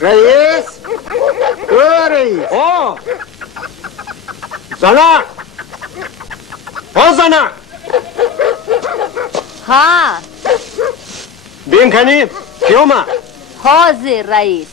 رئیس رئیس زنه زنه ها بین کنی کیومه حاضر رئیس.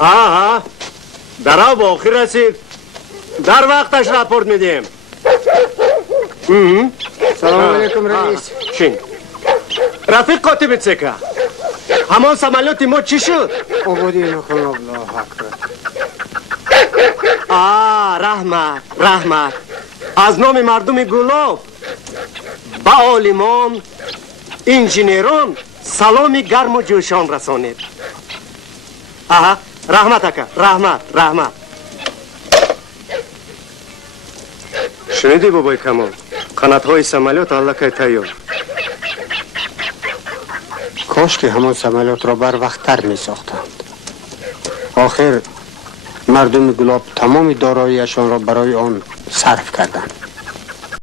آها درا با آخر رسید در وقتش راپورت میدیم. سلام علیکم رئیس. چین رفیق کاتب سکه همان سمالیات ما چی شد؟ عبودی نخون الله اکبر. رحمت از نام مردم گلاب با عالمان انجینیران سلامی گرم و جوشان رسانید. رحمت اکا رحمت شنیدی بابای کمال قنات‌های سمالیات علکه تیار. کاش که همون سمالیات را بر وقت تر می ساختند. آخر مردم گلاب تمام داراییشان را برای آن صرف کردند.